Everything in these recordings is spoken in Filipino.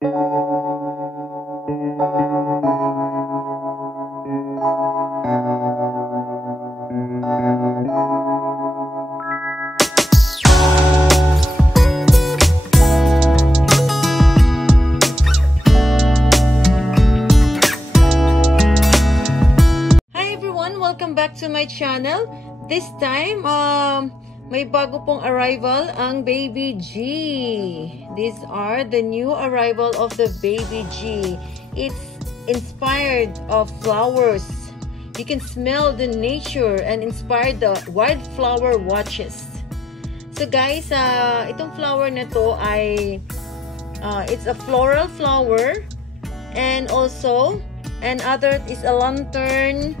Welcome back to my channel. This time, may bago pong arrival ang Baby-G. These are the new arrival of the Baby-G. It's inspired of flowers. You can smell the nature and inspire the wildflower watches. So guys, itong flower na to ay it's a floral flower, and also another is a lantern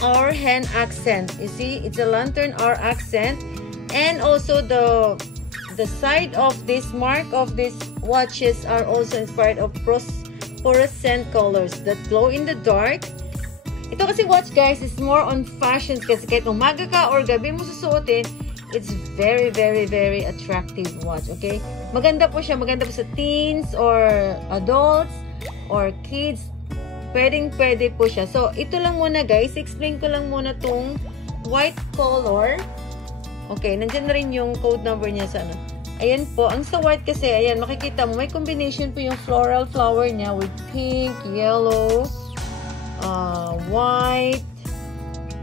or hand accent. You see, it's a lantern or accent, and also the side of this mark of these watches are also inspired of phosphorescent colors that glow in the dark. Ito kasi watch guys is more on fashion, kasi kahit umaga ka or gabi mo susuotin, it's very attractive watch. Okay, maganda po siya, maganda po sa teens or adults or kids. Pwede po siya. So, ito lang muna guys. Explain ko lang muna tong white color. Okay, nandyan na rin yung code number niya sa ano. Ayan po. Ang sa white kasi, ayan, makikita mo, may combination po yung floral flower niya with pink, yellow, white,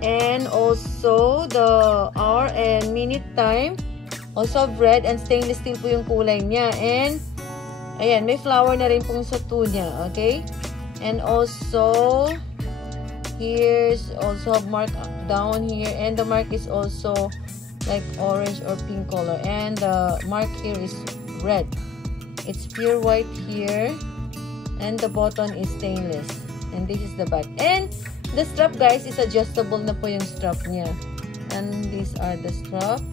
and also the hour and minute time. Also red and stainless steel po yung kulay niya. And, ayan, may flower na rin pong sa 2 niya. Okay? And also, here's also a mark down here, and the mark is also like orange or pink color, and the mark here is red. It's pure white here, and the button is stainless, and this is the back. And the strap guys is adjustable na po yung strap niya, and these are the strap.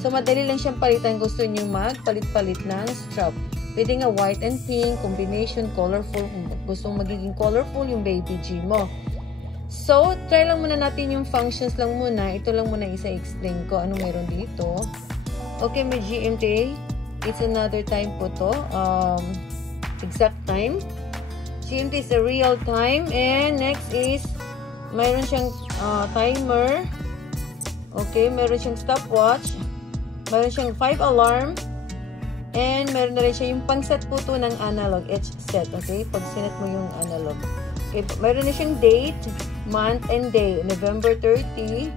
So madali lang siyang palitan. Gusto niyo magpalit-palit ng strap. Pwede nga white and pink, combination, colorful. Kung gusto magiging colorful yung Baby-G mo. So, try lang muna natin yung functions lang muna. Ito lang muna isa-explain ko ano meron dito. Okay, may GMT. It's another time po to. Exact time. GMT is a real time. And next is, mayroon siyang timer. Okay, meron siyang stopwatch. Meron siyang 5 alarm. And meron na rin siya yung pang-set po to ng analog edge set. Okay? Pag sinet mo yung analog. Okay. Meron na siyang date, month, and day. November 30.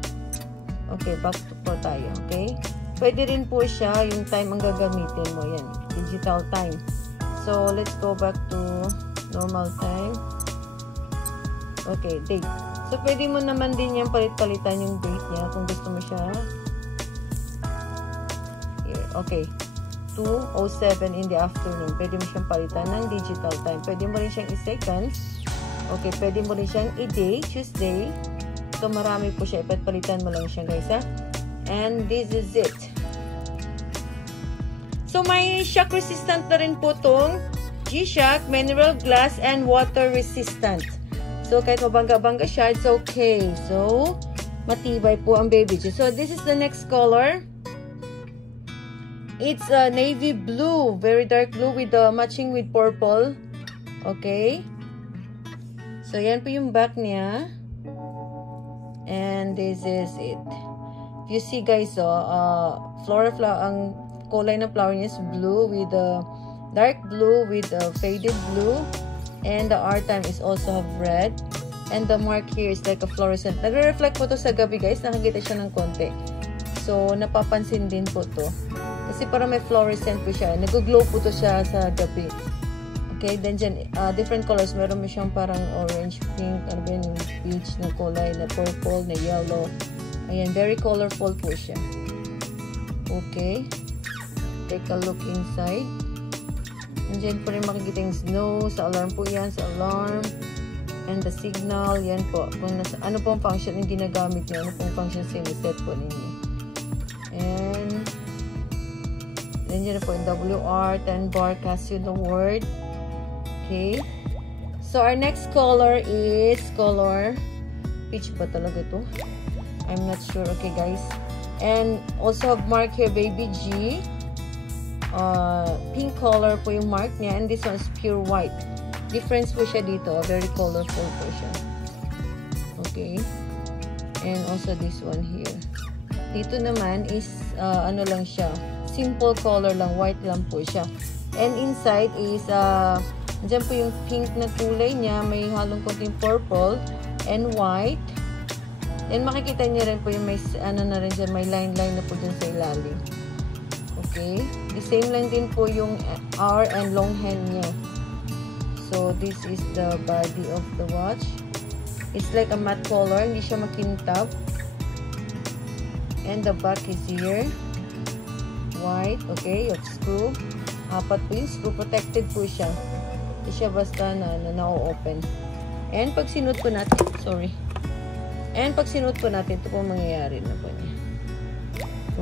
Okay. Back to po tayo. Okay? Pwede rin po siya yung time ang gagamitin mo. Yan. Digital time. So, let's go back to normal time. Okay. Date. So, pwede mo naman din yung palit-palitan yung date niya kung gusto mo siya. Here. Okay. 2:07 in the afternoon. Pwede mo siyang palitan ng digital time. Pwede mo rin siyang i-seconds. Okay, pwede mo rin siyang i-day, Tuesday. So, marami po siya. Ipatpalitan mo lang siya, guys, ha? And this is it. So, may shock resistant na rin po itong G-Shock, mineral glass, and water resistant. So, kahit mabangga-bangga siya, it's okay. So, matibay po ang Baby-G. So, this is the next color. It's a navy blue, very dark blue with matching with purple. Okay. So, yan po yung back niya. And this is it. If you see guys, flower, ang kulay ng flower niya is blue with dark blue with faded blue. And the R time is also red. And the mark here is like a fluorescent. Nagre-reflect po to sa gabi guys. Nakikita siya ng konti. So, napapansin din po to. Kasi parang may fluorescent po siya. Nag-glow po to siya sa gabi. Okay, then dyan, different colors. Meron mo siyang parang orange, pink, ano ba yun, yung peach na kulay, na purple, na yellow. Ayan, very colorful po siya. Okay. Take a look inside. And dyan po rin makikita yung snow. Sa alarm po yan, sa alarm. And the signal, yan po. Kung nasa, ano pong function yung ginagamit niyo, ano pong function siniset po ninyo. And then yun po yung WR, 10 bar, Casio the word. Okay. So, our next color is color peach ba talaga to? I'm not sure. Okay, guys. And also have mark here, Baby-G. pink color po yung mark niya, and this one is pure white. Difference po siya dito, very colorful po siya. Okay, and also this one here. Dito naman is ano lang siya, simple color lang, white lang po siya. And inside is dyan po yung pink na kulay niya, may halong konting purple and white. And makikita niyo rin po yung may ano na rin dyan, may line na po dyan sa ilalim. Okay, the same lang din po yung R and long hand niya. So this is the body of the watch. It's like a matte color, hindi siya makintab. And the back is here, white. Okay, yung screw, apat po yung screw, protected po siya. Hindi siya basta na-open. And pag sinuot po natin, and pag sinuot po natin, ito po mangyayari na po niya.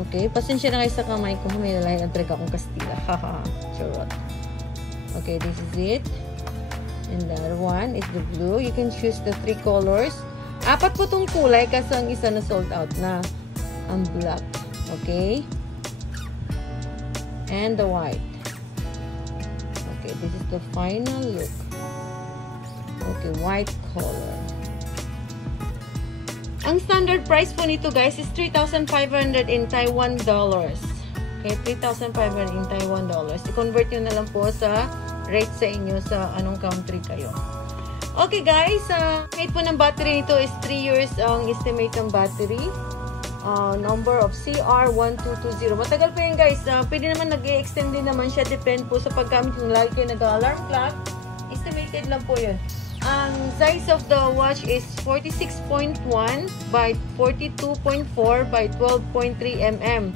Okay, pasensya na kayo sa kamay ko, may nalahin ang trick akong Kastila. Haha, charot. Okay, this is it. And the other one is the blue. You can choose the 3 colors. Apat po itong kulay kasi ang isa na sold out na. Ang black. Okay? And the white. Okay, this is the final look. Okay, white color. Ang standard price po nito guys is 3,500 in Taiwan dollars. Okay, 3,500 in Taiwan dollars. I-convert nyo na lang po sa rate sa inyo sa anong country kayo. Okay guys, estimate po ng battery nito is 3 years ang estimate ng battery. Number of CR1220. Matagal po yun guys. Pwede naman nag-extend din naman siya. Depend po sa paggamit yung lagi kayo nag-alarm clock. Estimated lang po yun. Ang size of the watch is 46.1 by 42.4 by 12.3 mm.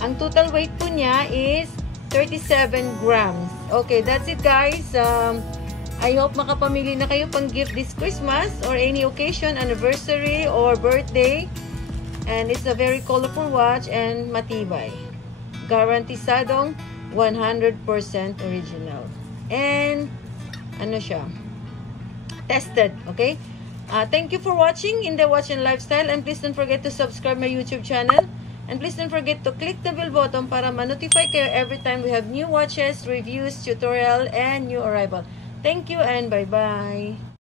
Ang total weight po niya is 37 grams. Okay, that's it guys. I hope makapamili na kayo pang gift this Christmas or any occasion, anniversary or birthday. And it's a very colorful watch and matibay. Garantisadong 100% original. And ano siya? Tested, okay? Thank you for watching in the Watch and Lifestyle, and please don't forget to subscribe my YouTube channel, and please don't forget to click the bell button para ma-notify kayo every time we have new watches, reviews, tutorial, and new arrival. Thank you and bye-bye!